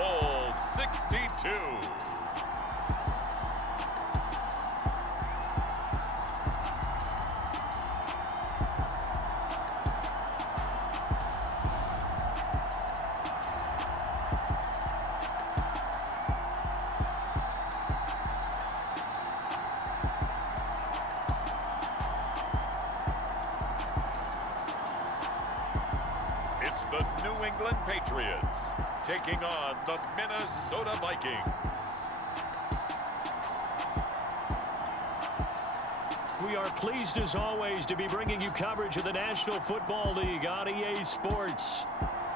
Bowl 62. It's the New England Patriots taking on the Minnesota Vikings. We are pleased as always to be bringing you coverage of the National Football League on EA Sports.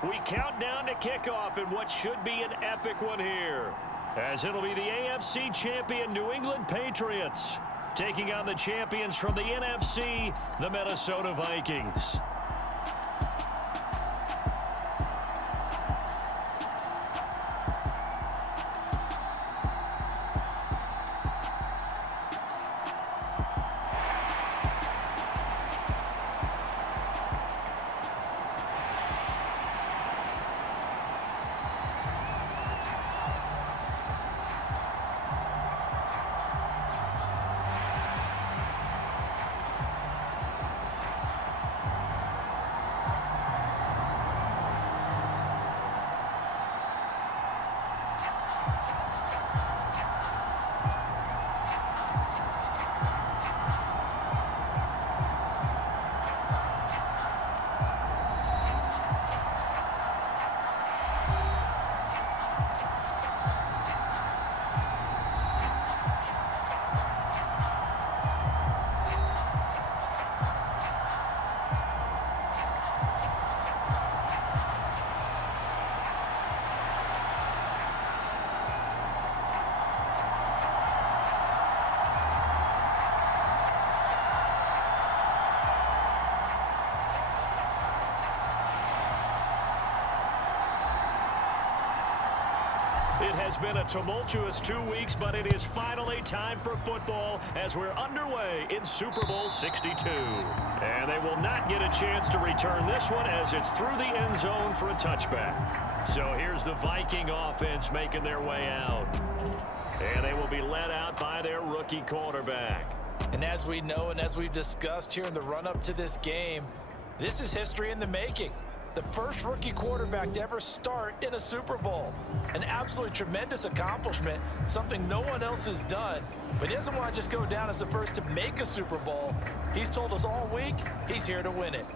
We count down to kickoff in what should be an epic one here, as it'll be the AFC champion New England Patriots taking on the champions from the NFC, the Minnesota Vikings. It has been a tumultuous 2 weeks, but it is finally time for football as we're underway in Super Bowl 62. And they will not get a chance to return this one as it's through the end zone for a touchback. So here's the Viking offense making their way out. And they will be led out by their rookie quarterback. And as we know and as we've discussed here in the run-up to this game, this is history in the making. The first rookie quarterback to ever start in a Super Bowl. An absolutely tremendous accomplishment, something no one else has done. But he doesn't want to just go down as the first to make a Super Bowl. He's told us all week he's here to win it.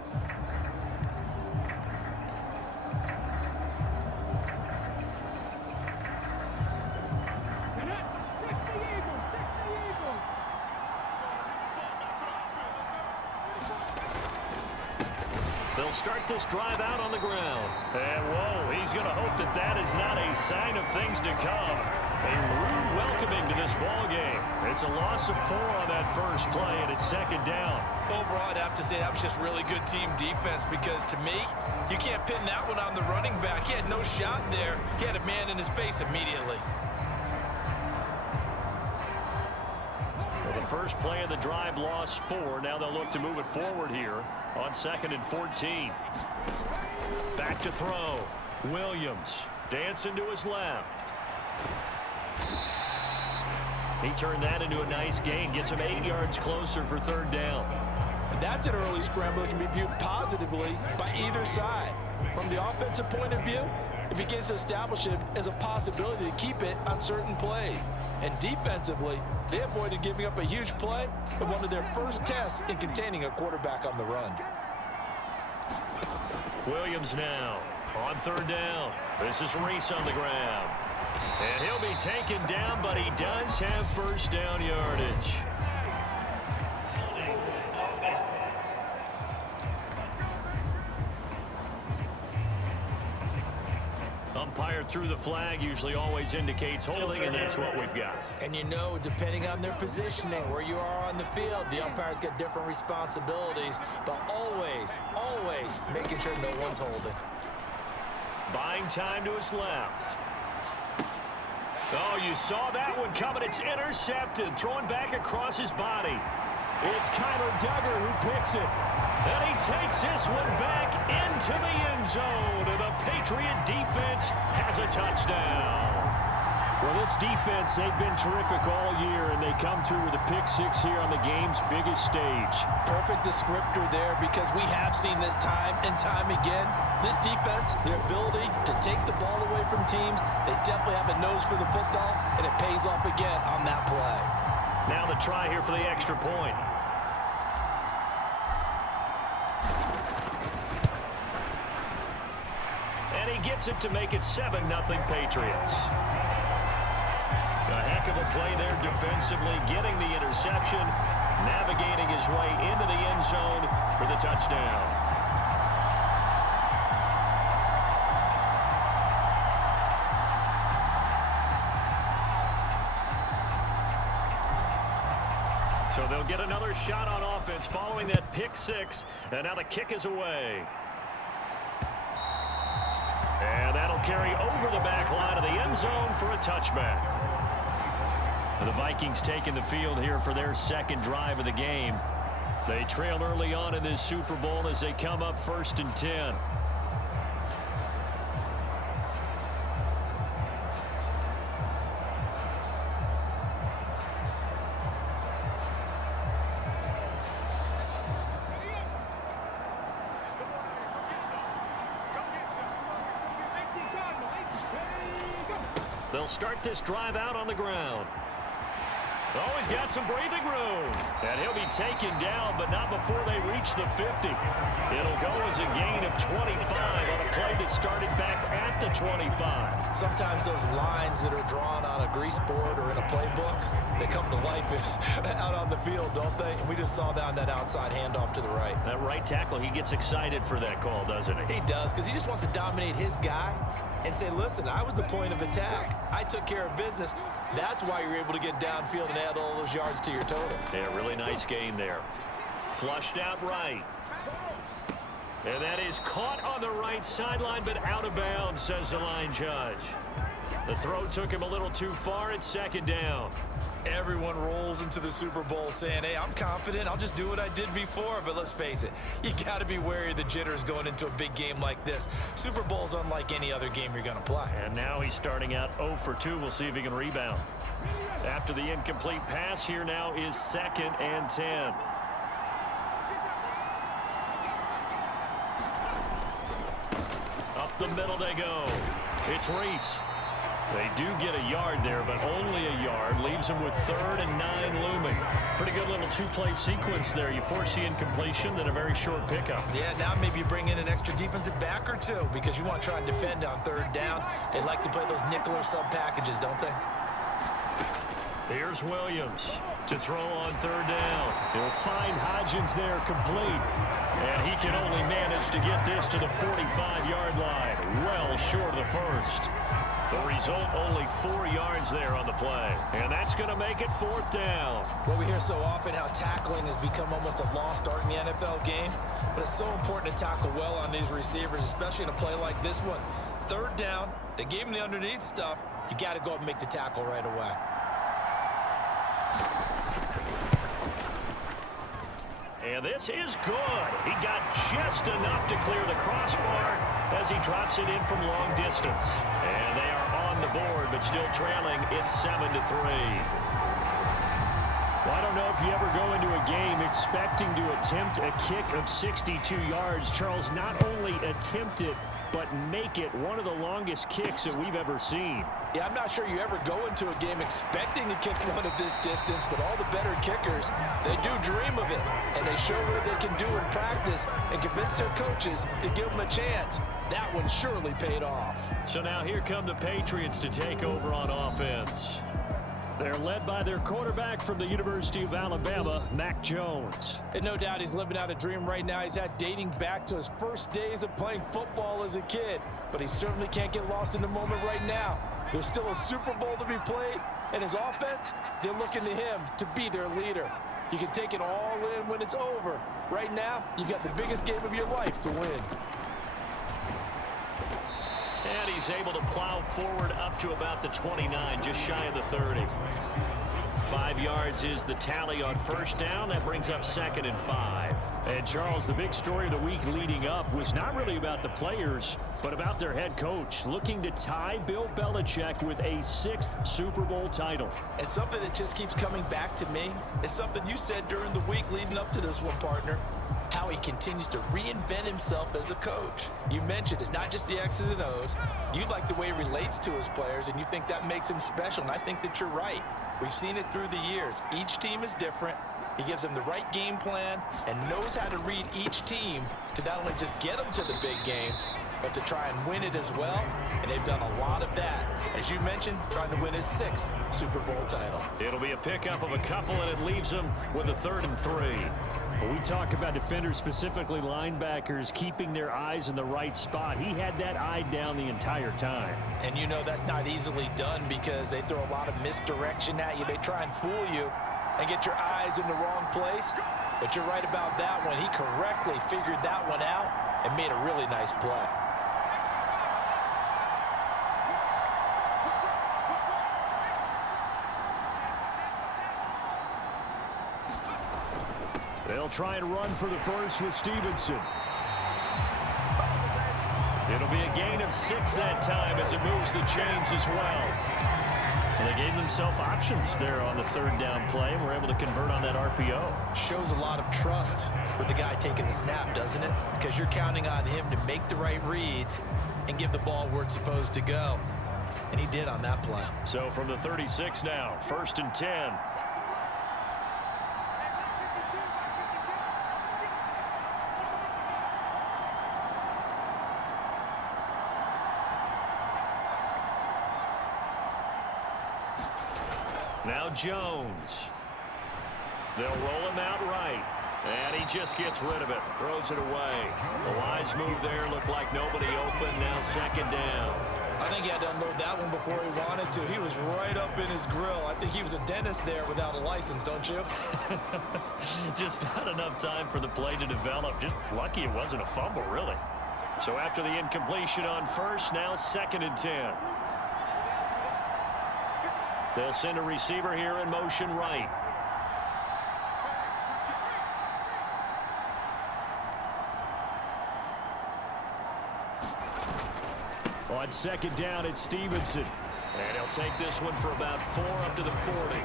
They'll start this drive out on the ground. And, whoa, he's going to hope that that is not a sign of things to come. A rude welcoming to this ball game. It's a loss of 4 on that first play, and it's second down. Overall, I'd have to say that was just really good team defense because, to me, you can't pin that one on the running back. He had no shot there. He had a man in his face immediately. Well, the first play of the drive lost 4. Now they'll look to move it forward here on 2nd and 14. Back to throw. Williams dancing to his left. He turned that into a nice gain. Gets him 8 yards closer for 3rd down. And that's an early scramble that can be viewed positively by either side. From the offensive point of view, it begins to establish it as a possibility to keep it on certain plays. And defensively, they avoided giving up a huge play with one of their first tests in containing a quarterback on the run. Williams now on 3rd down. This is Reese on the ground. And he'll be taken down, but he does have 1st down yardage. Umpire through the flag usually always indicates holding, and that's what we've got. And you know, depending on their positioning, where you are on the field, the umpire's got different responsibilities, but always, always making sure no one's holding. Buying time to his left. Oh, you saw that one coming. It's intercepted, thrown back across his body. It's Kyler Duggar who picks it. And he takes this one back into the end zone. And the Patriots Patriot defense has a touchdown. Well, this defense, they've been terrific all year, and they come through with a pick-6 here on the game's biggest stage. Perfect descriptor there, because we have seen this time and time again. This defense, their ability to take the ball away from teams, they definitely have a nose for the football, and it pays off again on that play. Now the try here for the extra point. And he gets it to make it 7-0 Patriots. A heck of a play there defensively, getting the interception, navigating his way into the end zone for the touchdown. So they'll get another shot on offense following that pick-6, and now the kick is away. And that'll carry over the back line of the end zone for a touchback. The Vikings taking the field here for their second drive of the game. They trail early on in this Super Bowl as they come up 1st and 10. They'll start this drive out on the ground. Oh, he's got some breathing room. And he'll be taken down, but not before they reach the 50. It'll go as a gain of 25 on a play that started back at the 25. Sometimes those lines that are drawn on a grease board or in a playbook, they come to life out on the field, don't they? And we just saw down that outside handoff to the right. That right tackle, he gets excited for that call, doesn't he? He does, because he just wants to dominate his guy and say, listen, I was the point of attack. I took care of business. That's why you're able to get downfield and add all those yards to your total. Yeah, really nice gain there. Flushed out right. And that is caught on the right sideline, but out of bounds, says the line judge. The throw took him a little too far. It's 2nd down. Everyone rolls into the Super Bowl saying, hey, I'm confident. I'll just do what I did before. But let's face it, you got to be wary of the jitters going into a big game like this. Super Bowl's unlike any other game you're going to play. And now he's starting out 0 for 2. We'll see if he can rebound. After the incomplete pass, here now is 2nd and 10. Up the middle they go. It's Reese. They do get a yard there, but only a yard. Leaves them with 3rd and 9 looming. Pretty good little two-play sequence there. You force the incompletion, then a very short pickup. Yeah, now maybe you bring in an extra defensive back or two because you want to try and defend on 3rd down. They like to play those nickel or sub packages, don't they? Here's Williams to throw on 3rd down. He'll find Hodgins there complete. And he can only manage to get this to the 45-yard line. Well short of the 1st. The result, only 4 yards there on the play. And that's going to make it 4th down. Well, we hear so often how tackling has become almost a lost art in the NFL game. But it's so important to tackle well on these receivers, especially in a play like this one. 3rd down, they gave him the underneath stuff. You got to go up and make the tackle right away. And this is good. He got just enough to clear the crossbar as he drops it in from long distance. And they are on the board, but still trailing. It's 7-3. Well, I don't know if you ever go into a game expecting to attempt a kick of 62 yards. Charles, not only attempt it, but make it one of the longest kicks that we've ever seen. Yeah, I'm not sure you ever go into a game expecting to kick one of this distance, but all the better kickers, they do dream of it, and they show what they can do in practice and convince their coaches to give them a chance. That one surely paid off. So now here come the Patriots to take over on offense. They're led by their quarterback from the University of Alabama, Mac Jones. And no doubt he's living out a dream right now. He's had dating back to his first days of playing football as a kid. But he certainly can't get lost in the moment right now. There's still a Super Bowl to be played, and his offense, they're looking to him to be their leader. You can take it all in when it's over. Right now, you've got the biggest game of your life to win. And he's able to plow forward up to about the 29, just shy of the 30. 5 yards is the tally on 1st down. That brings up 2nd and 5. And Charles, the big story of the week leading up was not really about the players, but about their head coach looking to tie Bill Belichick with a 6th Super Bowl title. And something that just keeps coming back to me is something you said during the week leading up to this one, partner. How he continues to reinvent himself as a coach. You mentioned it's not just the X's and O's. You like the way he relates to his players, and you think that makes him special, and I think that you're right. We've seen it through the years. Each team is different. He gives them the right game plan and knows how to read each team to not only just get them to the big game, but to try and win it as well. And they've done a lot of that. As you mentioned, trying to win his 6th Super Bowl title. It'll be a pickup of a couple, and it leaves them with a 3rd and 3. When we talk about defenders, specifically linebackers, keeping their eyes in the right spot, he had that eye down the entire time. And you know that's not easily done because they throw a lot of misdirection at you. They try and fool you and get your eyes in the wrong place. But you're right about that one. He correctly figured that one out and made a really nice play. They'll try and run for the first with Stevenson. It'll be a gain of 6 that time as it moves the chains as well. And they gave themselves options there on the 3rd down play and were able to convert on that RPO. Shows a lot of trust with the guy taking the snap, doesn't it? Because you're counting on him to make the right reads and give the ball where it's supposed to go. And he did on that play. So from the 36 now, 1st and 10. Now Jones. They'll roll him out right. And he just gets rid of it. Throws it away. The wise move there. Looked like nobody open. Now 2nd down. I think he had to unload that one before he wanted to. He was right up in his grill. I think he was a dentist there without a license, don't you? Just not enough time for the play to develop. Just lucky it wasn't a fumble, really. So after the incompletion on 1st, now 2nd and 10. They'll send a receiver here in motion right. On 2nd down, it's Stevenson. And he'll take this one for about 4 up to the 40.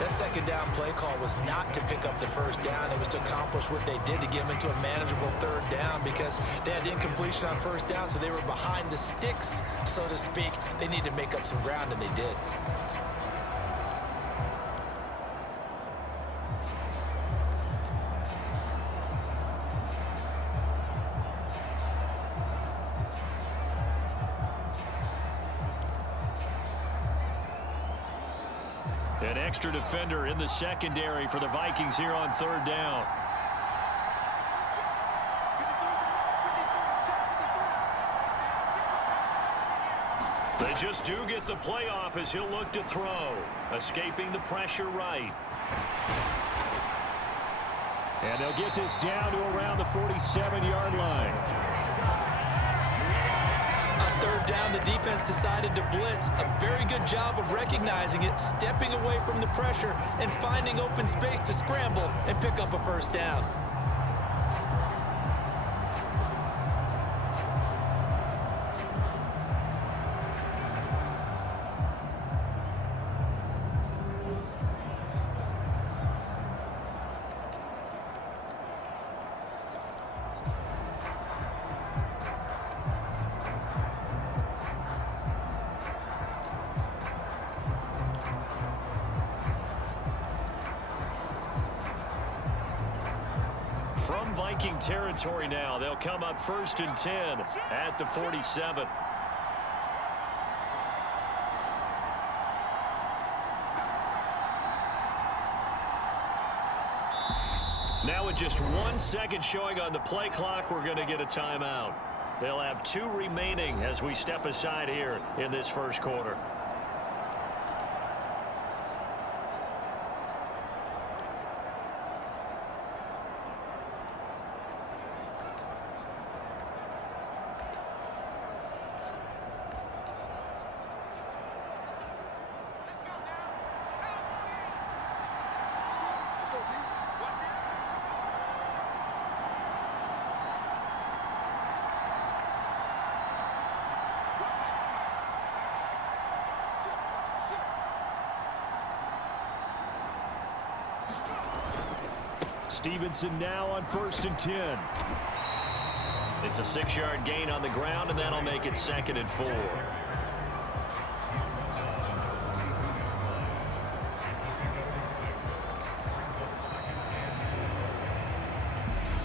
That 2nd down play call was not to pick up the 1st down. It was to accomplish what they did to get them into a manageable 3rd down because they had incompletion on 1st down, so they were behind the sticks, so to speak. They needed to make up some ground, and they did. An extra defender in the secondary for the Vikings here on 3rd down. They just do get the play off as he'll look to throw. Escaping the pressure right. And they'll get this down to around the 47-yard line. 3rd down, the defense decided to blitz. A very good job of recognizing it, stepping away from the pressure, and finding open space to scramble and pick up a 1st down. From Viking territory now, they'll come up 1st and 10 at the 47. Now with just 1 second showing on the play clock, we're going to get a timeout. They'll have 2 remaining as we step aside here in this 1st quarter. Stevenson now on 1st and 10. It's a 6-yard gain on the ground, and that'll make it 2nd and 4.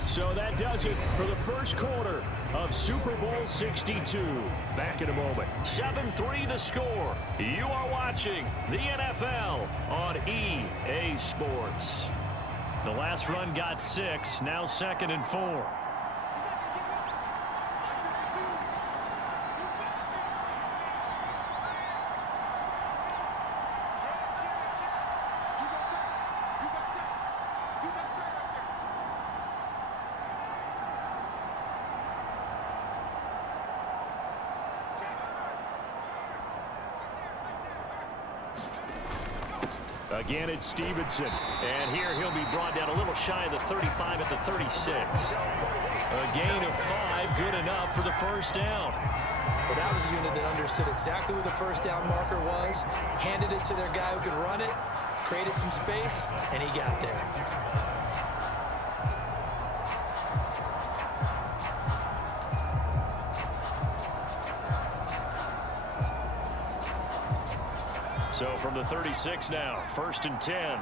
So that does it for the first quarter of Super Bowl 62. Back in a moment. 7-3 the score. You are watching the NFL on EA Sports. The last run got 6, now 2nd and 4. Again, it's Stevenson. And here he'll be brought down a little shy of the 35 at the 36. A gain of 5, good enough for the first down. Well, that was a unit that understood exactly where the first down marker was, handed it to their guy who could run it, created some space, and he got there. So from the 36 now, 1st and 10.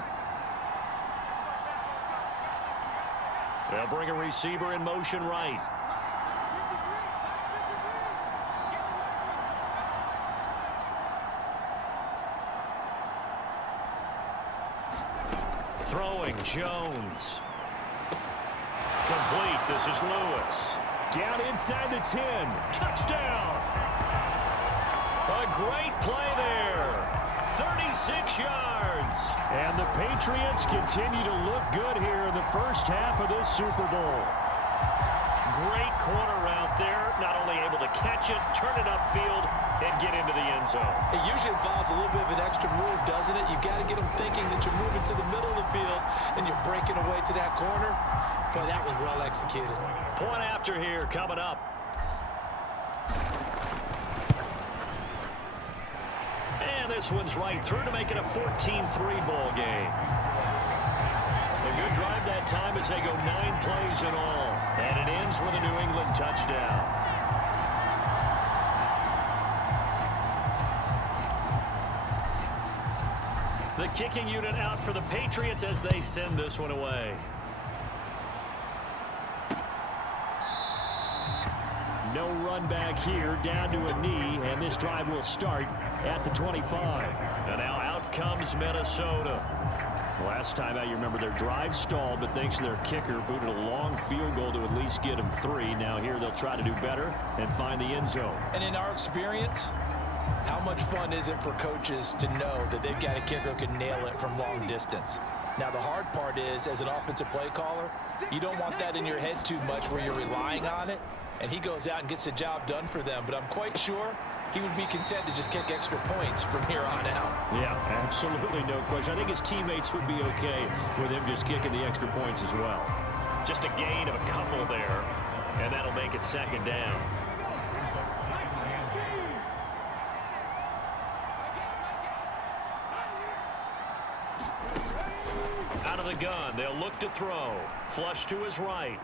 They'll bring a receiver in motion right. Throwing, Jones. Complete, this is Lewis. Down inside the 10. Touchdown! A great play there. 36 yards. And the Patriots continue to look good here in the first half of this Super Bowl. Great corner out there. Not only able to catch it, turn it upfield, and get into the end zone. It usually involves a little bit of an extra move, doesn't it? You've got to get them thinking that you're moving to the middle of the field and you're breaking away to that corner. Boy, that was well executed. Point after here coming up. And this one's right through to make it a 14-3 ball game. A good drive that time as they go 9 plays in all. And it ends with a New England touchdown. The kicking unit out for the Patriots as they send this one away. No run back here, down to a knee, and this drive will start at the 25. And now out comes Minnesota. Last time out, you remember their drive stalled, but thanks to their kicker, booted a long field goal to at least get them 3. Now here they'll try to do better and find the end zone. And in our experience, how much fun is it for coaches to know that they've got a kicker who can nail it from long distance? Now, the hard part is, as an offensive play caller, you don't want that in your head too much where you're relying on it, and he goes out and gets the job done for them. But I'm quite sure he would be content to just kick extra points from here on out. Yeah, absolutely no question. I think his teammates would be okay with him just kicking the extra points as well. Just a gain of a couple there, and that'll make it 2nd down. Out of the gun, they'll look to throw. Flush to his right.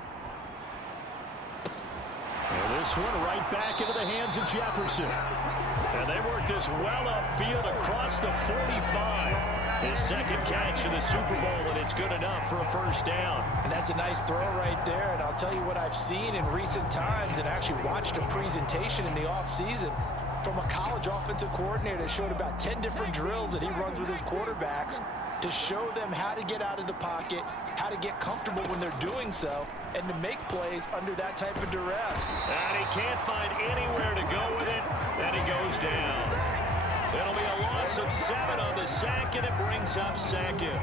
And this one right back into the hands of Jefferson. And they work this well upfield across the 45. His 2nd catch in the Super Bowl, and it's good enough for a first down. And that's a nice throw right there. And I'll tell you what I've seen in recent times and actually watched a presentation in the offseason from a college offensive coordinator that showed about 10 different drills that he runs with his quarterbacks to show them how to get out of the pocket, how to get comfortable when they're doing so, and to make plays under that type of duress. And he can't find anywhere to go with it, and he goes down. It'll be a loss of 7 on the sack, and it brings up 2nd.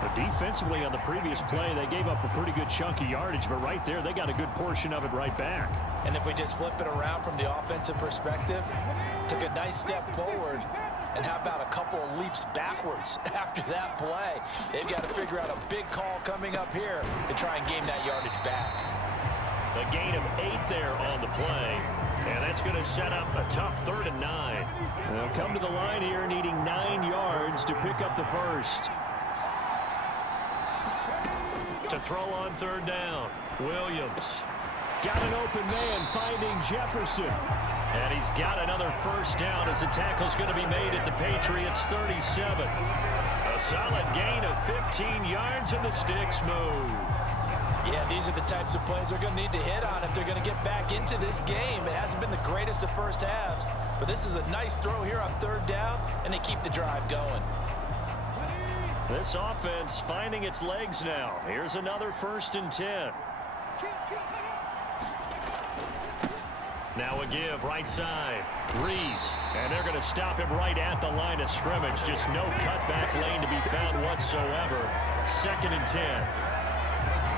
But defensively on the previous play, they gave up a pretty good chunk of yardage, but right there, they got a good portion of it right back. And if we just flip it around from the offensive perspective, took a nice step forward, and how about a couple of leaps backwards after that play? They've got to figure out a big call coming up here to try and gain that yardage back. A gain of 8 there on the play, and that's going to set up a tough 3rd and 9. They'll come to the line here needing 9 yards to pick up the first. To throw on third down, Williams. Got an open man finding Jefferson. And he's got another first down as the tackle's going to be made at the Patriots 37. A solid gain of 15 yards and the sticks move. Yeah, these are the types of plays they're going to need to hit on if they're going to get back into this game. It hasn't been the greatest of first halves, but this is a nice throw here on third down, and they keep the drive going. This offense finding its legs now. Here's another 1st and 10. Now a give right side. Rees. And they're going to stop him right at the line of scrimmage. Just no cutback lane to be found whatsoever. 2nd and 10.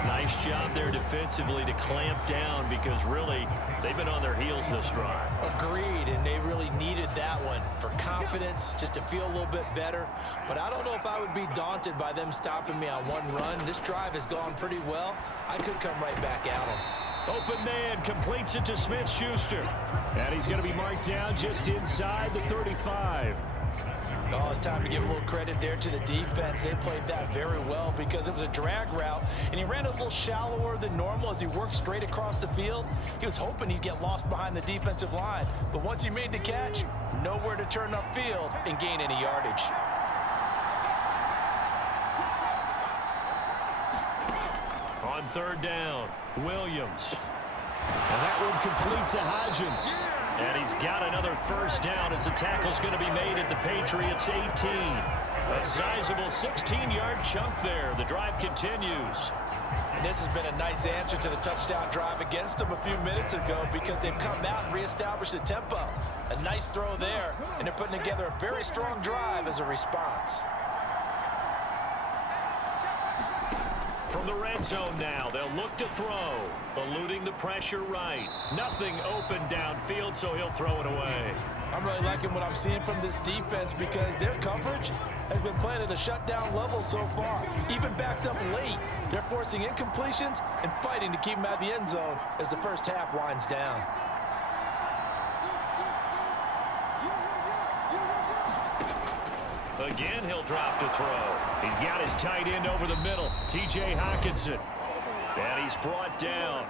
Nice job there defensively to clamp down because really they've been on their heels this drive. Agreed, and they really needed that one for confidence, just to feel a little bit better. But I don't know if I would be daunted by them stopping me on one run. This drive has gone pretty well. I could come right back at them. Open man completes it to Smith-Schuster. And he's going to be marked down just inside the 35. Oh, it's time to give a little credit there to the defense. They played that very well because it was a drag route, and he ran a little shallower than normal as he worked straight across the field. He was hoping he'd get lost behind the defensive line, but once he made the catch, nowhere to turn upfield and gain any yardage. On third down, Williams. And that one complete to Hodgins. And he's got another first down as the tackle's going to be made at the Patriots 18. A sizable 16-yard chunk there. The drive continues. And this has been a nice answer to the touchdown drive against them a few minutes ago because they've come out and reestablished the tempo. A nice throw there, and they're putting together a very strong drive as a response. From the red zone now, they'll look to throw. Eluding the pressure right. Nothing open downfield, so he'll throw it away. I'm really liking what I'm seeing from this defense because their coverage has been playing at a shutdown level so far. Even backed up late, they're forcing incompletions and fighting to keep them out of the end zone as the first half winds down. Again, he'll drop to throw. He's got his tight end over the middle, T.J. Hockenson. And he's brought down.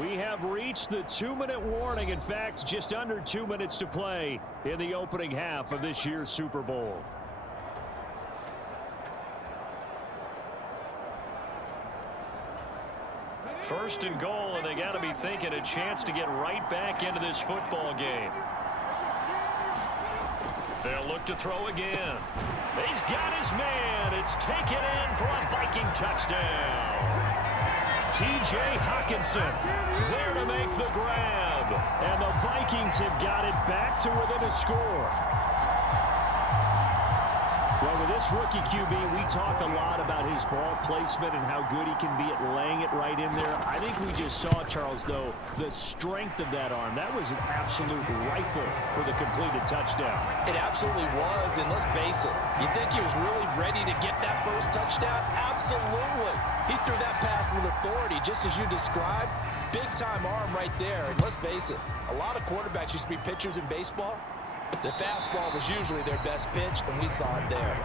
We have reached the 2-minute warning. In fact, just under 2 minutes to play in the opening half of this year's Super Bowl. First and goal, and they got to be thinking a chance to get right back into this football game. They'll look to throw again. He's got his man. It's taken in for a Viking touchdown. T.J. Hockenson there to make the grab. And the Vikings have got it back to within a score. Well, with this rookie QB, we talk a lot about his ball placement and how good he can be at laying it right in there. I think we just saw, Charles, though, the strength of that arm. That was an absolute rifle for the completed touchdown. It absolutely was, and let's face it, you think he was really ready to get that first touchdown? Absolutely. He threw that pass with authority, just as you described. Big-time arm right there. And let's face it, a lot of quarterbacks used to be pitchers in baseball. The fastball was usually their best pitch, and we saw it there.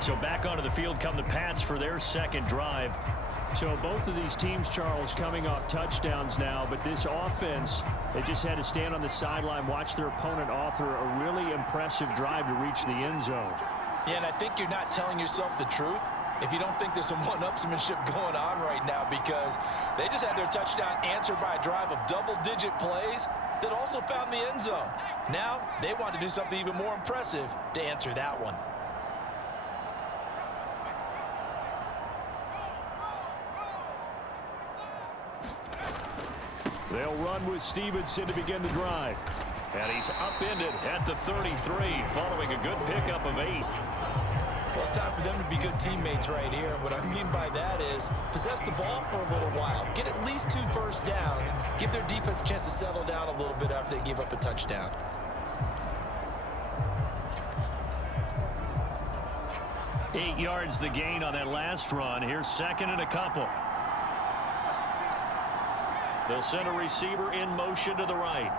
So back onto the field come the Pats for their second drive. So both of these teams, Charles, coming off touchdowns now, but this offense, they just had to stand on the sideline, watch their opponent author a really impressive drive to reach the end zone. Yeah, and I think you're not telling yourself the truth if you don't think there's some one-upsmanship going on right now, because they just had their touchdown answered by a drive of double-digit plays that also found the end zone. Now they want to do something even more impressive to answer that one. They'll run with Stevenson to begin the drive. And he's upended at the 33 following a good pickup of 8. Well, it's time for them to be good teammates right here. What I mean by that is possess the ball for a little while. Get at least 2 first downs. Give their defense a chance to settle down a little bit after they give up a touchdown. Eight yards the gain on that last run. Here's second and a couple. They'll send a receiver in motion to the right.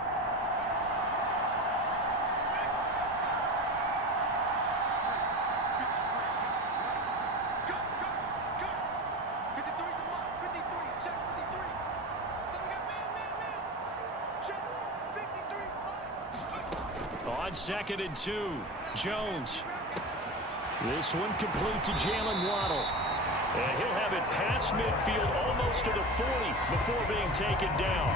on 2nd and 2. Jones. This one complete to Jalen Waddle. And he'll have it past midfield almost to the 40 before being taken down.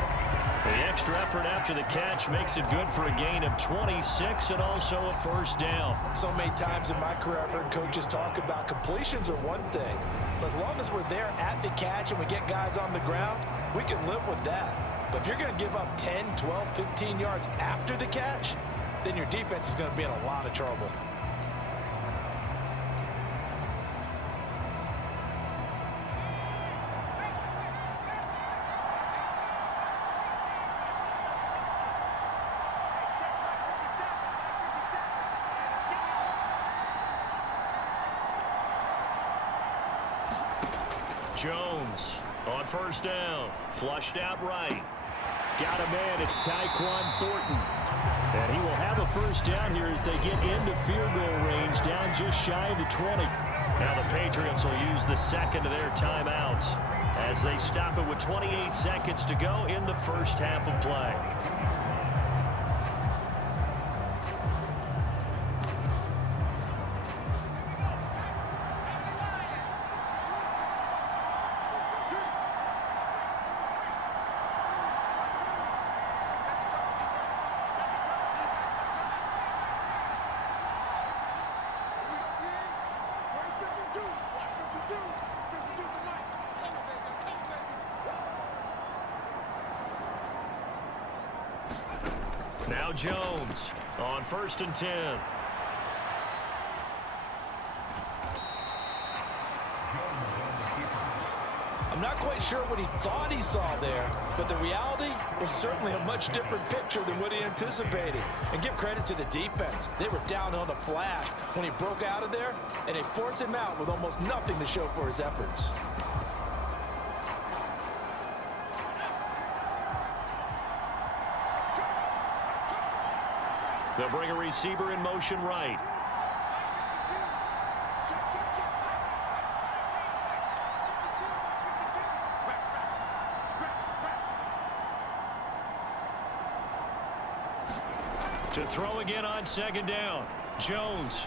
The extra effort after the catch makes it good for a gain of 26 and also a first down. So many times in my career I've heard coaches talk about completions are one thing. But as long as we're there at the catch and we get guys on the ground, we can live with that. But if you're going to give up 10, 12, 15 yards after the catch, then your defense is going to be in a lot of trouble. Jones on first down. Flushed out right. Got a man. It's Tyquan Thornton. And he will have a first down here as they get into field goal range, down just shy of the 20. Now the Patriots will use the second of their timeouts as they stop it with 28 seconds to go in the first half of play. Now Jones on 1st and 10. I'm not quite sure what he thought he saw there, but the reality was certainly a much different picture than what he anticipated. And give credit to the defense. They were down on the flash when he broke out of there, and they forced him out with almost nothing to show for his efforts. They'll bring a receiver in motion right. To throw again on 2nd down. Jones.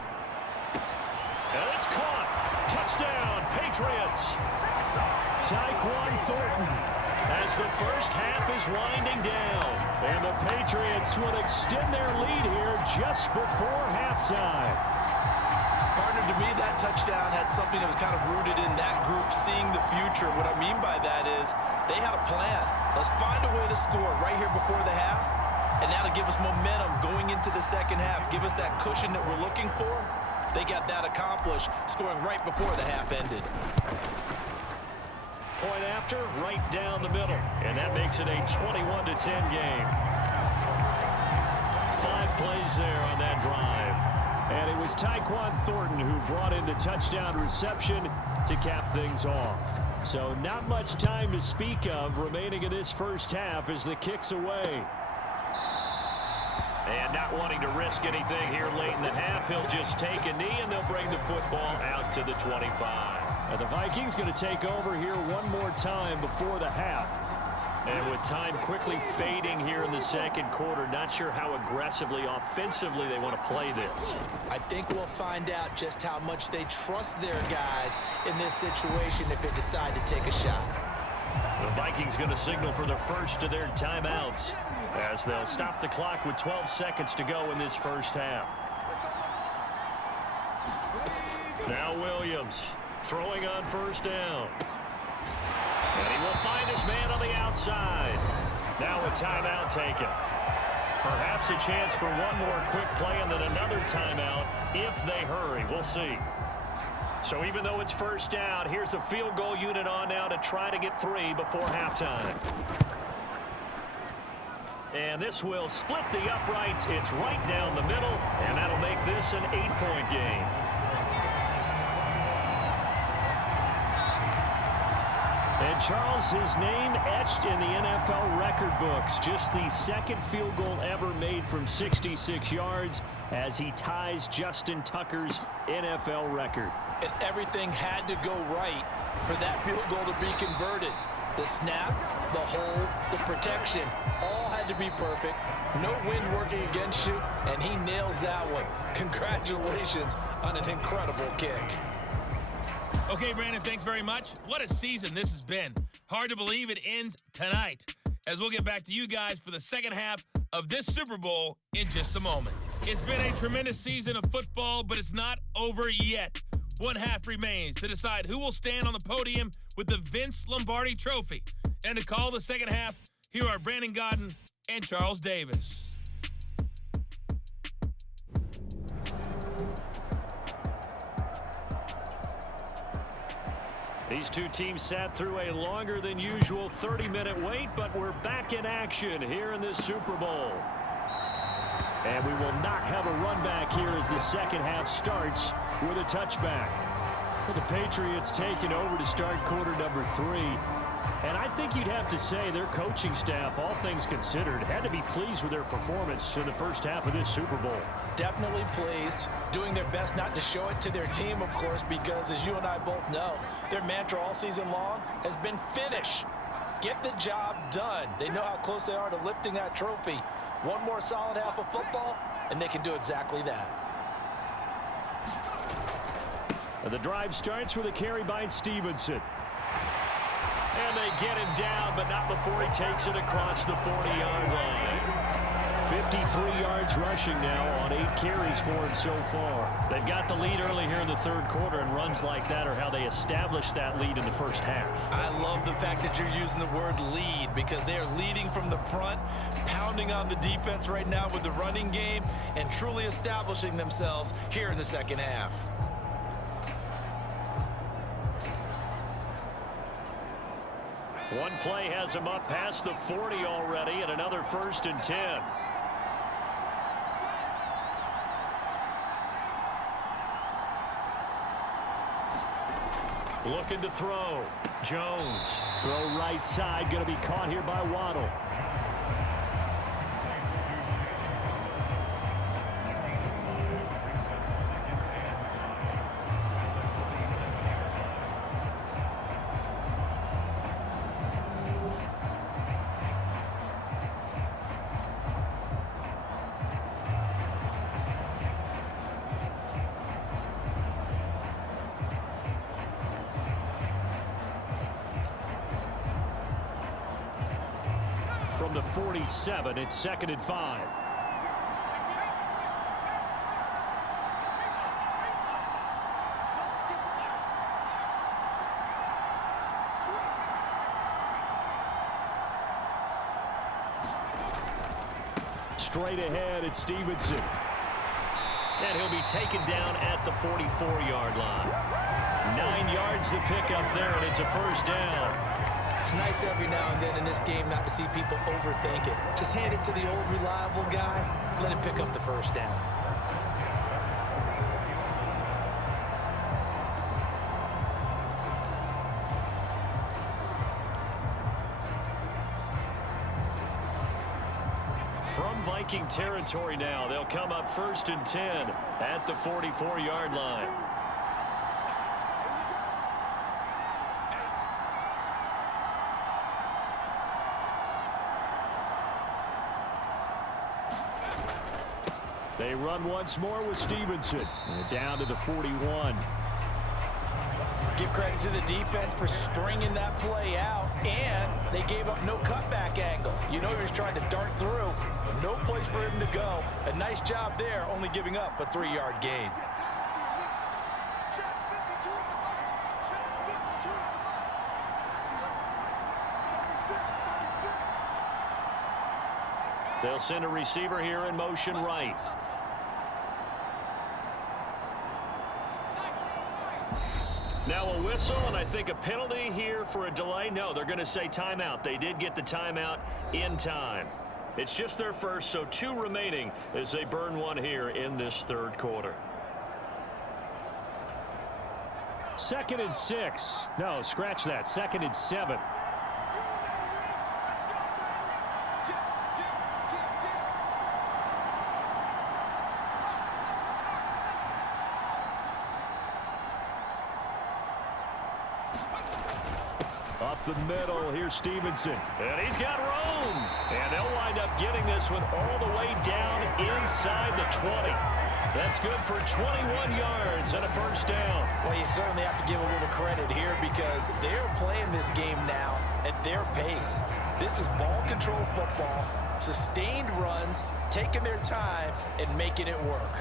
And it's caught. Touchdown, Patriots. Tyquan Thornton as the first half is winding down. And the Patriots will extend their lead here just before halftime. Partner, to me, that touchdown had something that was kind of rooted in that group seeing the future. What I mean by that is they had a plan. Let's find a way to score right here before the half. And now to give us momentum going into the second half, give us that cushion that we're looking for. They got that accomplished, scoring right before the half ended. Point after, right down the middle. And that makes it a 21-10 game. 5 plays there on that drive. And it was Tyquan Thornton who brought in the touchdown reception to cap things off. So not much time to speak of remaining in this first half as the kick's away. And not wanting to risk anything here late in the half, he'll just take a knee and they'll bring the football out to the 25. And the Vikings going to take over here one more time before the half. And with time quickly fading here in the second quarter, not sure how aggressively, offensively they want to play this. I think we'll find out just how much they trust their guys in this situation if they decide to take a shot. The Vikings going to signal for the first of their timeouts as they'll stop the clock with 12 seconds to go in this first half. Now Williams throwing on first down. And he will find his man on the outside. Now a timeout taken. Perhaps a chance for one more quick play and then another timeout if they hurry. We'll see. So even though it's first down, here's the field goal unit on now to try to get 3 before halftime. And this will split the uprights. It's right down the middle, and that'll make this an 8-point game. And Charles, his name etched in the NFL record books. Just the second field goal ever made from 66 yards as he ties Justin Tucker's NFL record. And everything had to go right for that field goal to be converted. The snap, the hold, the protection, all had to be perfect. No wind working against you, and he nails that one. Congratulations on an incredible kick. Okay, Brandon, thanks very much. What a season this has been. Hard to believe it ends tonight, as we'll get back to you guys for the second half of this Super Bowl in just a moment. It's been a tremendous season of football, but it's not over yet. One half remains to decide who will stand on the podium with the Vince Lombardi Trophy. And to call the second half, here are Brandon Gaudin and Charles Davis. These two teams sat through a longer than usual 30-minute wait, but we're back in action here in this Super Bowl. And we will not have a run back here as the second half starts with a touchback. But the Patriots taking over to start quarter number 3. And I think you'd have to say their coaching staff, all things considered, had to be pleased with their performance in the first half of this Super Bowl. Definitely pleased, doing their best not to show it to their team, of course, because as you and I both know, their mantra all season long has been finish. Get the job done. They know how close they are to lifting that trophy. One more solid half of football, and they can do exactly that. And the drive starts with a carry by Stevenson. And they get him down, but not before he takes it across the 40-yard line. 53 yards rushing now on 8 carries for him so far. They've got the lead early here in the third quarter, and runs like that are how they established that lead in the first half. I love the fact that you're using the word lead, because they are leading from the front, pounding on the defense right now with the running game, and truly establishing themselves here in the second half. One play has him up past the 40 already, and another 1st and 10. Looking to throw. Jones. Throw right side. Going to be caught here by Waddle. From the 47, it's 2nd and 5. Straight ahead, it's Stevenson. And he'll be taken down at the 44-yard line. 9 yards to pick up there, and it's a 1st down. It's nice every now and then in this game not to see people overthink it. Just hand it to the old reliable guy, let him pick up the 1st down. From Viking territory now, they'll come up 1st and 10 at the 44-yard line. They run once more with Stevenson. And down to the 41. Give credit to the defense for stringing that play out, and they gave up no cutback angle. You know he was trying to dart through. No place for him to go. A nice job there, only giving up a 3-yard gain. They'll send a receiver here in motion right. Now a whistle, and I think a penalty here for a delay. No, they're going to say timeout. They did get the timeout in time. It's just their first, so 2 remaining as they burn one here in this third quarter. 2nd and 6. No, scratch that. 2nd and 7. Up the middle, here's Stevenson. And he's got room. this one all the way down inside the 20. That's good for 21 yards and a first down. Well, you certainly have to give a little credit here because they're playing this game now at their pace. This is ball control football, sustained runs, taking their time and making it work.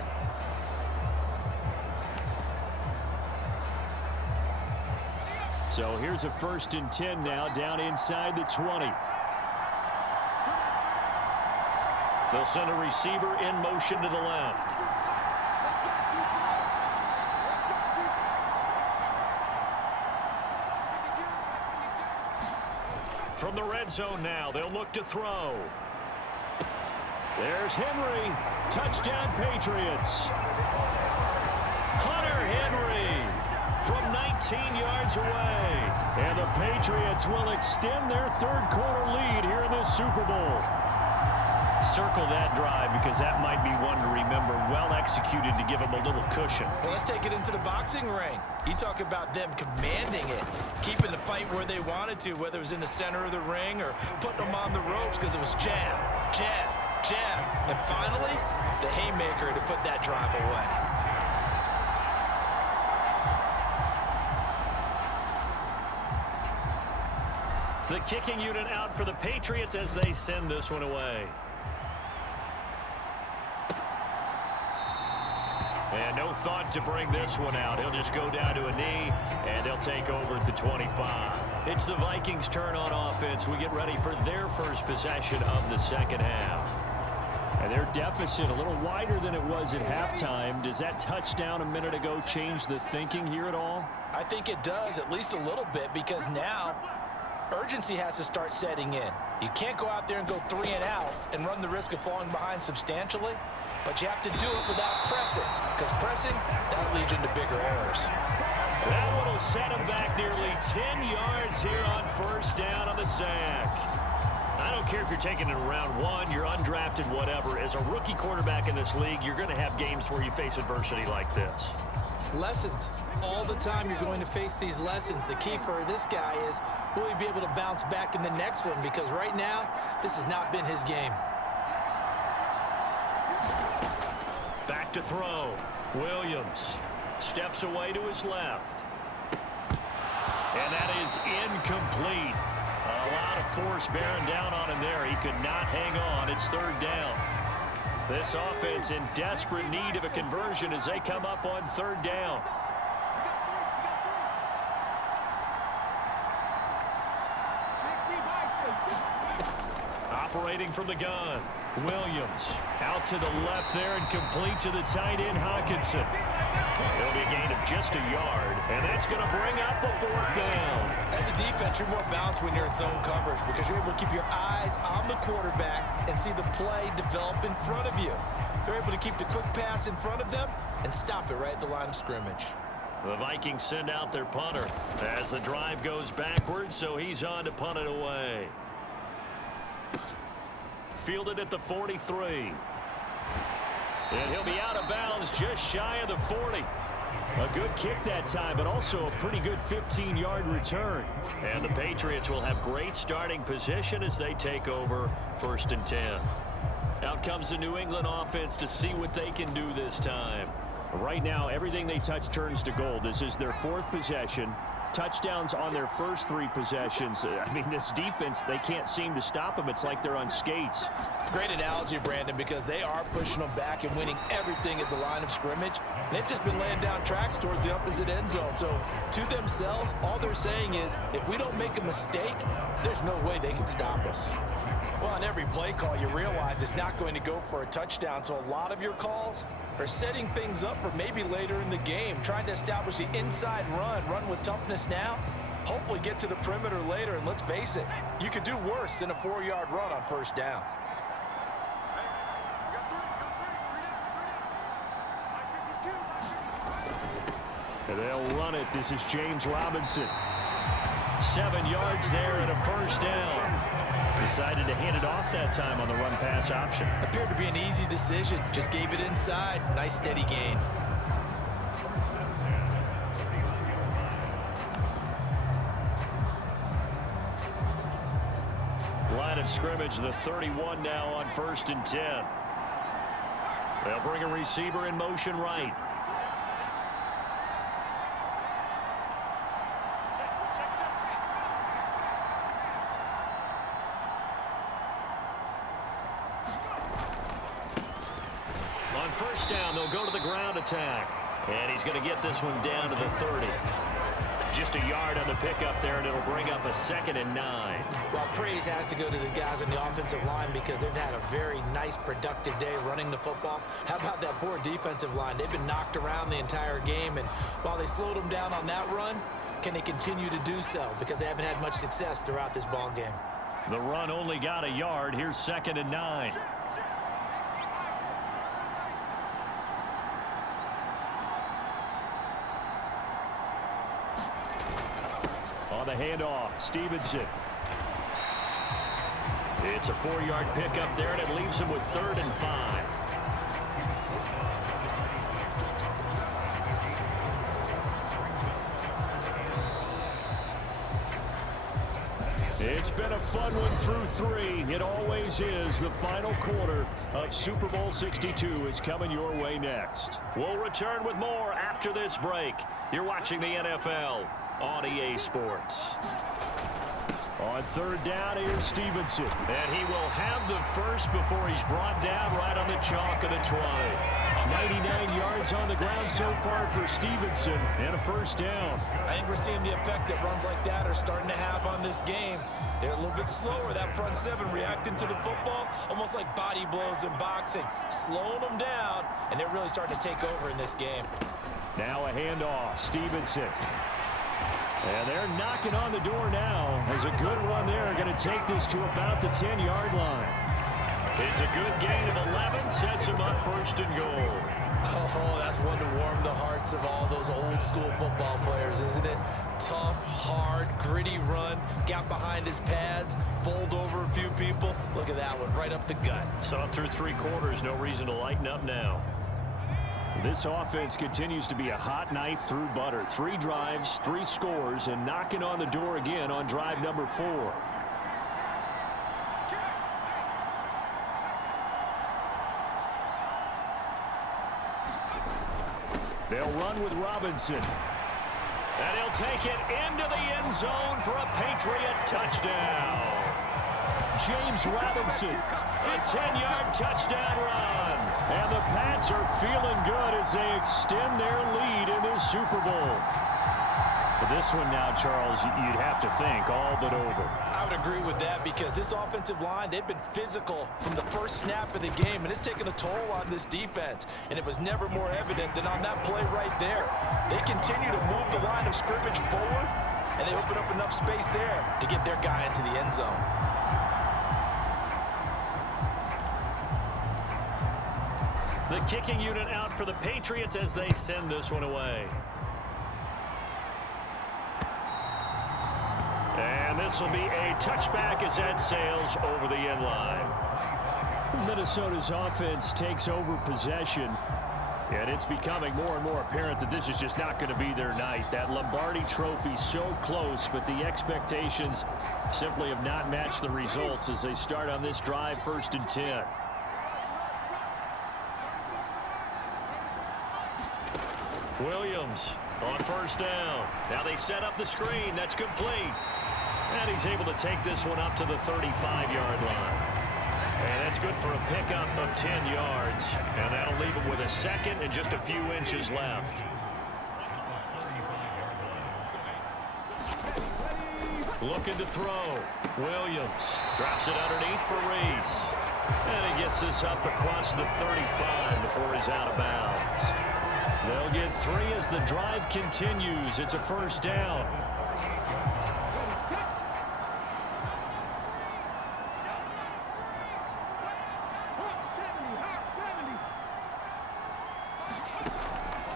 So here's a 1st and 10 now down inside the 20. They'll send a receiver in motion to the left. From the red zone now, they'll look to throw. There's Henry. Touchdown, Patriots. Hunter Henry from 19 yards away. And the Patriots will extend their third-quarter lead here in the Super Bowl. Circle that drive because that might be one to remember. Well executed to give them a little cushion. Well, let's take it into the boxing ring. You talk about them commanding it, keeping the fight where they wanted to, whether it was in the center of the ring or putting them on the ropes because it was jab, jab, jab. And finally, the haymaker to put that drive away. The kicking unit out for the Patriots as they send this one away. And no thought to bring this one out. He'll just go down to a knee, and they'll take over at the 25. It's the Vikings' turn on offense. We get ready for their first possession of the second half. And their deficit a little wider than it was at halftime. Does that touchdown a minute ago change the thinking here at all? I think it does, at least a little bit, because now urgency has to start setting in. You can't go out there and go 3 and out and run the risk of falling behind substantially, but you have to do it without pressing, because pressing, that'll lead you into bigger errors. That one will set him back nearly 10 yards here on first down on the sack. I don't care if you're taking it in round 1, you're undrafted, whatever. As a rookie quarterback in this league, you're going to have games where you face adversity like this. Lessons. All the time you're going to face these lessons. The key for this guy is, will he be able to bounce back in the next one? Because right now, this has not been his game. Back to throw. Williams steps away to his left. And that is incomplete. A lot of force bearing down on him there. He could not hang on. It's third down. This offense in desperate need of a conversion as they come up on third down. Operating from the gun. Williams out to the left there and complete to the tight end Hawkinson. It'll be a gain of just a yard, and that's going to bring up a fourth down. As a defense, you're more balanced when you're in zone coverage because you're able to keep your eyes on the quarterback and see the play develop in front of you. They're able to keep the quick pass in front of them and stop it right at the line of scrimmage. The Vikings send out their punter as the drive goes backwards, so he's on to punt it away. Fielded at the 43. And he'll be out of bounds just shy of the 40. A good kick that time, but also a pretty good 15-yard return. And the Patriots will have great starting position as they take over 1st and 10. Out comes the New England offense to see what they can do this time. Right now, everything they touch turns to gold. This is their 4th possession. Touchdowns on their first 3 possessions. I mean, this defense, they can't seem to stop them. It's like they're on skates. Great analogy, Brandon, because they are pushing them back and winning everything at the line of scrimmage. And they've just been laying down tracks towards the opposite end zone. So to themselves, all they're saying is, if we don't make a mistake, there's no way they can stop us. Well, on every play call, you realize it's not going to go for a touchdown. So a lot of your calls are setting things up for maybe later in the game, trying to establish the inside run with toughness now, hopefully get to the perimeter later, and let's face it, you could do worse than a 4-yard run on first down. And they'll run it. This is James Robinson. 7 yards there and a first down. Decided to hand it off that time on the run-pass option. Appeared to be an easy decision. Just gave it inside. Nice steady gain. Line of of scrimmage, the 31 now on 1st and 10. They'll bring a receiver in motion right. On 1st down, they'll go to the ground attack. And he's going to get this one down to the 30. Just a yard on the pickup there, and it'll bring up a 2nd and 9. Well, praise has to go to the guys on the offensive line because they've had a very nice, productive day running the football. How about that poor defensive line? They've been knocked around the entire game, and while they slowed them down on that run, can they continue to do so? Because they haven't had much success throughout this ball game. The run only got a yard. Here's 2nd and 9. On the handoff, Stevenson. It's a 4-yard pickup there, and it leaves him with 3rd and 5. It's been a fun one through 3. It always is. The final quarter of Super Bowl 62 is coming your way next. We'll return with more after this break. You're watching the NFL on EA Sports. On 3rd down, here's Stevenson. And he will have the first before he's brought down right on the chalk of the 20. 99 yards on the ground so far for Stevenson and a 1st down. I think we're seeing the effect that runs like that are starting to have on this game. They're a little bit slower, that front 7 reacting to the football, almost like body blows in boxing, slowing them down, and they're really starting to take over in this game. Now a handoff, Stevenson. And they're knocking on the door now. There's a good run there. Going to take this to about the 10-yard line. It's a good gain of 11. Sets him up 1st and goal. Oh, that's one to warm the hearts of all those old-school football players, isn't it? Tough, hard, gritty run. Got behind his pads, bowled over a few people. Look at that one, right up the gut. Saw it through 3 quarters. No reason to lighten up now. This offense continues to be a hot knife through butter. 3 drives, 3 scores, and knocking on the door again on drive number 4. They'll run with Robinson. And he'll take it into the end zone for a Patriot touchdown. James Robinson, a 10-yard touchdown run. And the Pats are feeling good as they extend their lead in this Super Bowl. But this one now, Charles, you'd have to think all but over. I would agree with that because this offensive line, they've been physical from the first snap of the game, and it's taken a toll on this defense. And it was never more evident than on that play right there. They continue to move the line of scrimmage forward, and they open up enough space there to get their guy into the end zone. The kicking unit out for the Patriots as they send this one away. And this will be a touchback as that sails over the end line. Minnesota's offense takes over possession. And it's becoming more and more apparent that this is just not going to be their night. That Lombardi trophy so close, but the expectations simply have not matched the results as they start on this drive 1st and 10. Williams on 1st down. Now they set up the screen. That's complete. And he's able to take this one up to the 35-yard line. And that's good for a pickup of 10 yards. And that'll leave him with a 2nd and just a few inches left. Looking to throw. Williams drops it underneath for Reese. And he gets this up across the 35 before he's out of bounds. They'll get 3 as the drive continues. It's a 1st down.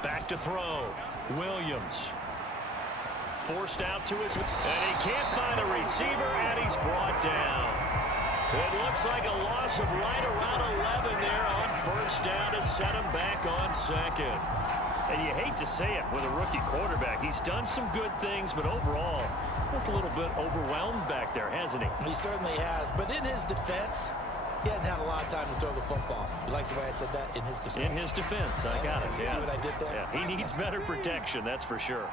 Back to throw. Williams. Forced out to his... And he can't find a receiver, and he's brought down. It looks like a loss of right around 11 there on 1st down to set him back on 2nd. And you hate to say it with a rookie quarterback. He's done some good things, but overall, looked a little bit overwhelmed back there, hasn't he? He certainly has. But in his defense, he hasn't had a lot of time to throw the football. You like the way I said that? In his defense. In his defense, I got it. You see what I did there? Yeah, he needs better protection, that's for sure.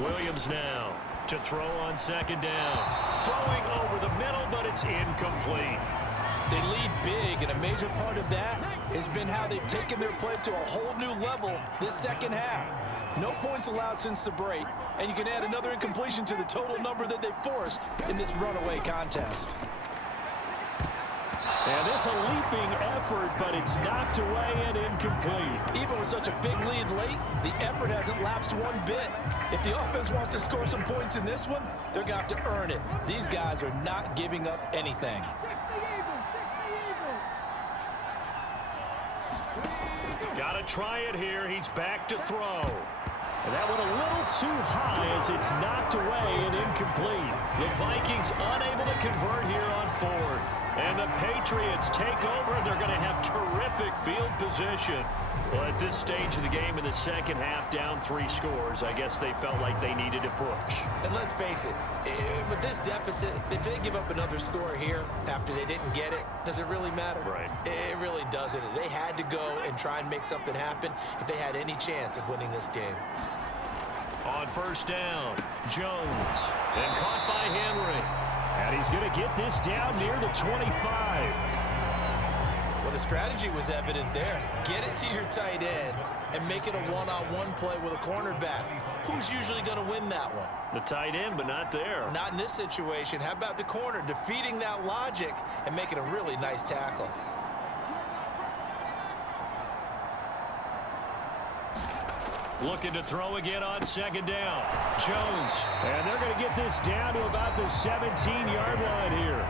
Williams now to throw on second down. Throwing over the middle, but it's incomplete. They lead big, and a major part of that has been how they've taken their play to a whole new level this second half. No points allowed since the break, and you can add another incompletion to the total number that they forced in this runaway contest. And this a leaping effort, but it's knocked away and incomplete. Even with such a big lead late, the effort hasn't lapsed one bit. If the offense wants to score some points in this one, they're going to have to earn it. These guys are not giving up anything. Got to try it here. He's back to throw. And that went a little too high as it's knocked away and incomplete. The Vikings unable to convert here on fourth. And the Patriots take over. They're going to have terrific field position. Well, at this stage of the game in the second half, down 3 scores, I guess they felt like they needed to push. And let's face it, with this deficit, if they give up another score here after they didn't get it, does it really matter? Right. It really doesn't. They had to go and try and make something happen if they had any chance of winning this game. On first down, Jones. And caught by Henry. And he's going to get this down near the 25. Well, the strategy was evident there. Get it to your tight end and make it a one-on-one play with a cornerback. Who's usually going to win that one? The tight end, but not there. Not in this situation. How about the corner defeating that logic and making a really nice tackle? Looking to throw again on second down. Jones. And they're going to get this down to about the 17-yard line here.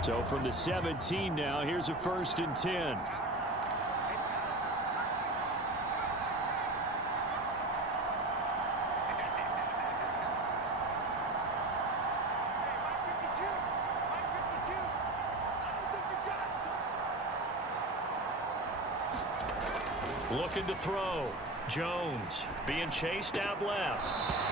So from the 17 now, here's a 1st and 10. Looking to throw. Jones being chased out left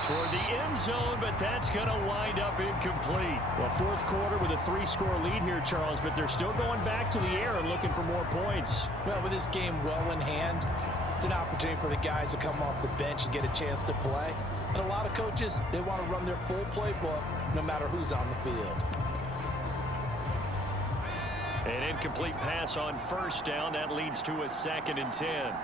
toward the end zone, but that's going to wind up incomplete. Well, fourth quarter with a 3-score lead here, Charles, but they're still going back to the air and looking for more points. Well, with this game well in hand, it's an opportunity for the guys to come off the bench and get a chance to play. And a lot of coaches, they want to run their full playbook no matter who's on the field. An incomplete pass on first down. That leads to a 2nd and 10.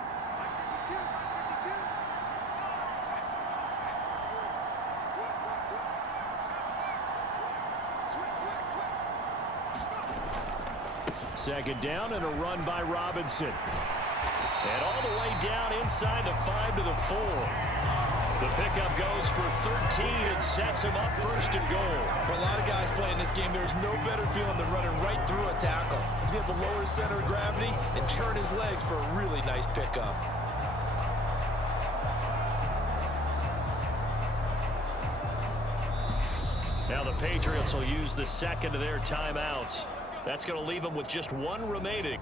Second down and a run by Robinson. And all the way down inside the 5 to the 4. The pickup goes for 13 and sets him up 1st and goal. For a lot of guys playing this game, there's no better feeling than running right through a tackle. He's able to lower his center of gravity and churn his legs for a really nice pickup. Now the Patriots will use the 2nd of their timeouts. That's going to leave them with just 1 remaining.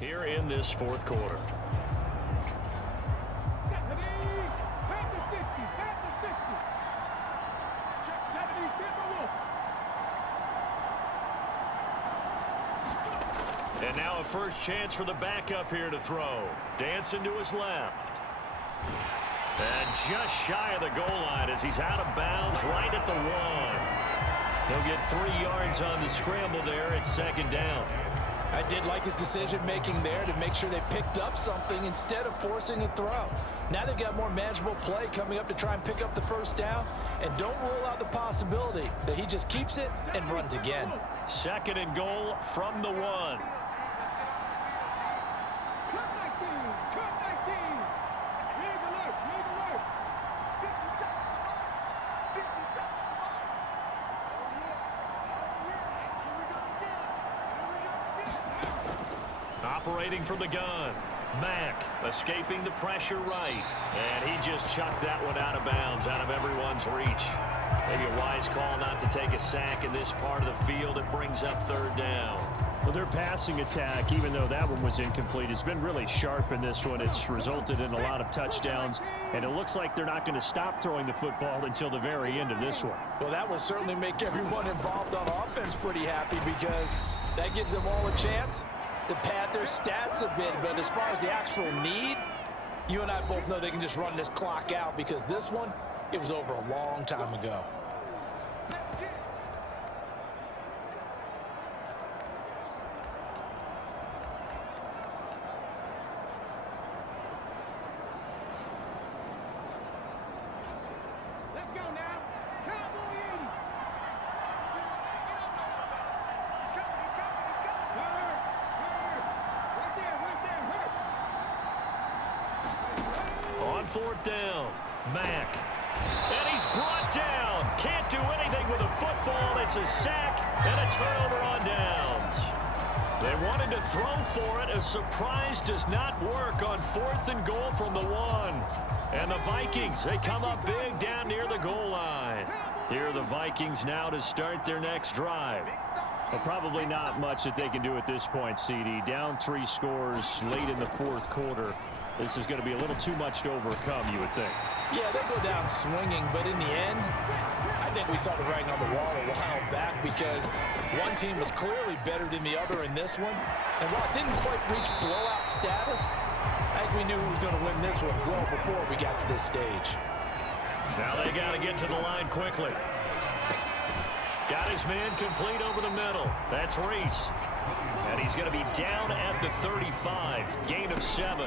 Here in this 4th quarter. And now a first chance for the backup here to throw. Dancing to his left. And just shy of the goal line as he's out of bounds right at the 1. He'll get 3 yards on the scramble there at 2nd down. I did like his decision-making there to make sure they picked up something instead of forcing a throw. Now they've got more manageable play coming up to try and pick up the first down, and don't rule out the possibility that he just keeps it and runs again. 2nd and goal from the 1. Operating from the gun. Mack escaping the pressure right. And he just chucked that one out of bounds, out of everyone's reach. Maybe a wise call not to take a sack in this part of the field. It brings up third down. Well, their passing attack, even though that one was incomplete, has been really sharp in this one. It's resulted in a lot of touchdowns, and it looks like they're not going to stop throwing the football until the very end of this one. Well, that will certainly make everyone involved on offense pretty happy because that gives them all a chance to pad their stats a bit. But as far as the actual need, you and I both know they can just run this clock out because this one, it was over a long time ago. Fourth down. Mack. And he's brought down. Can't do anything with a football. It's a sack and a turnover on downs. They wanted to throw for it. A surprise does not work on 4th and goal from the 1. And the Vikings, they come up big down near the goal line. Here are the Vikings now to start their next drive. Well, probably not much that they can do at this point, CD. Down 3 scores late in the 4th quarter. This is going to be a little too much to overcome, you would think. Yeah, they'll go down swinging, but in the end, I think we saw the writing on the wall a while back because one team was clearly better than the other in this one. And while it didn't quite reach blowout status, I think we knew who was going to win this one well before we got to this stage. Now they got to get to the line quickly. Got his man complete over the middle. That's Reese. And he's going to be down at the 35. Gain of 7.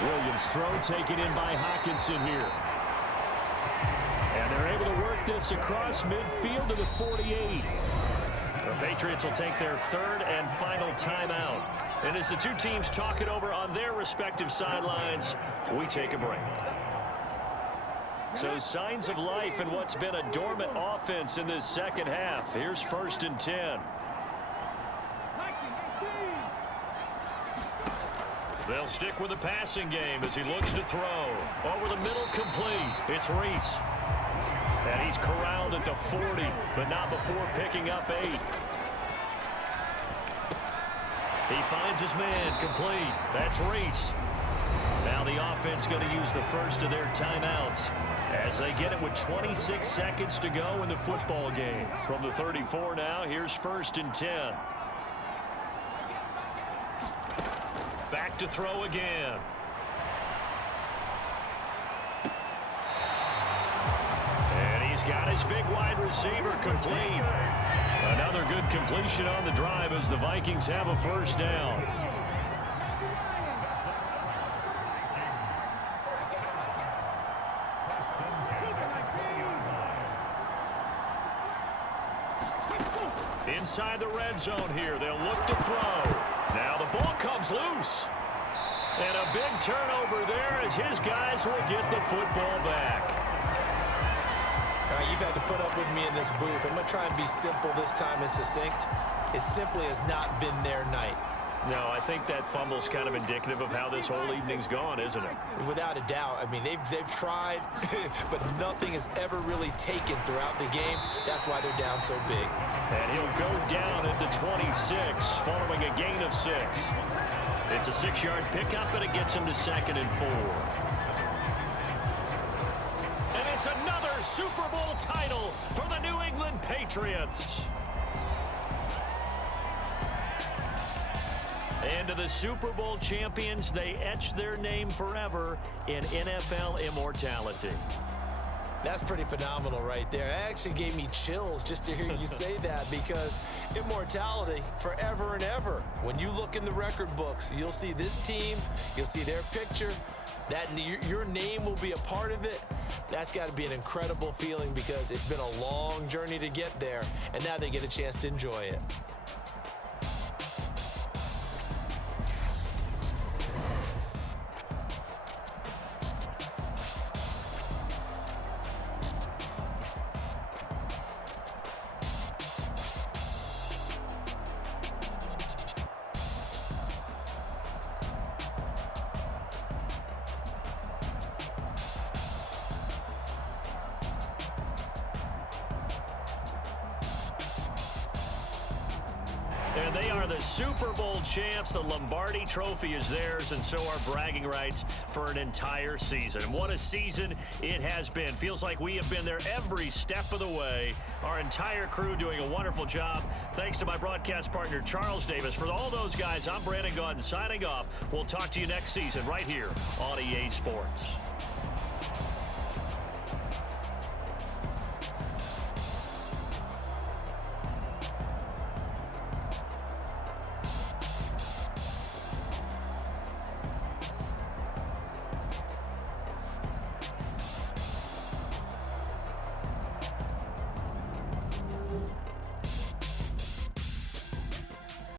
Williams' throw taken in by Hawkinson here. And they're able to work this across midfield to the 48. The Patriots will take their 3rd and final timeout. And as the two teams talk it over on their respective sidelines, we take a break. So signs of life in what's been a dormant offense in this second half. Here's 1st and 10. They'll stick with the passing game as he looks to throw. Over the middle, complete. It's Reese. And he's corralled at the 40, but not before picking up 8. He finds his man, complete. That's Reese. Now the offense going to use the first of their timeouts as they get it with 26 seconds to go in the football game. From the 34 now, here's 1st and 10. Back to throw again. And he's got his big wide receiver complete. Another good completion on the drive as the Vikings have a 1st down. Inside the red zone here, they'll look to throw. Now the ball comes loose. And a big turnover there as his guys will get the football back. All right, you've had to put up with me in this booth. I'm going to try and be simple this time and succinct. It simply has not been their night. No, I think that fumble's kind of indicative of how this whole evening's gone, isn't it? Without a doubt. I mean, they've tried, but nothing has ever really taken throughout the game. That's why they're down so big. And he'll go down at the 26 following a gain of 6. It's a 6-yard pickup, and it gets him to 2nd and 4. And it's another Super Bowl title for the New England Patriots. And to the Super Bowl champions, they etch their name forever in NFL immortality. That's pretty phenomenal right there. It actually gave me chills just to hear you say that because immortality forever and ever. When you look in the record books, you'll see this team, you'll see their picture, that your name will be a part of it. That's got to be an incredible feeling because it's been a long journey to get there, and now they get a chance to enjoy it. And they are the Super Bowl champs. The Lombardi Trophy is theirs, and so are bragging rights for an entire season. And what a season it has been. Feels like we have been there every step of the way. Our entire crew doing a wonderful job. Thanks to my broadcast partner, Charles Davis. For all those guys, I'm Brandon Gaudin signing off. We'll talk to you next season right here on EA Sports.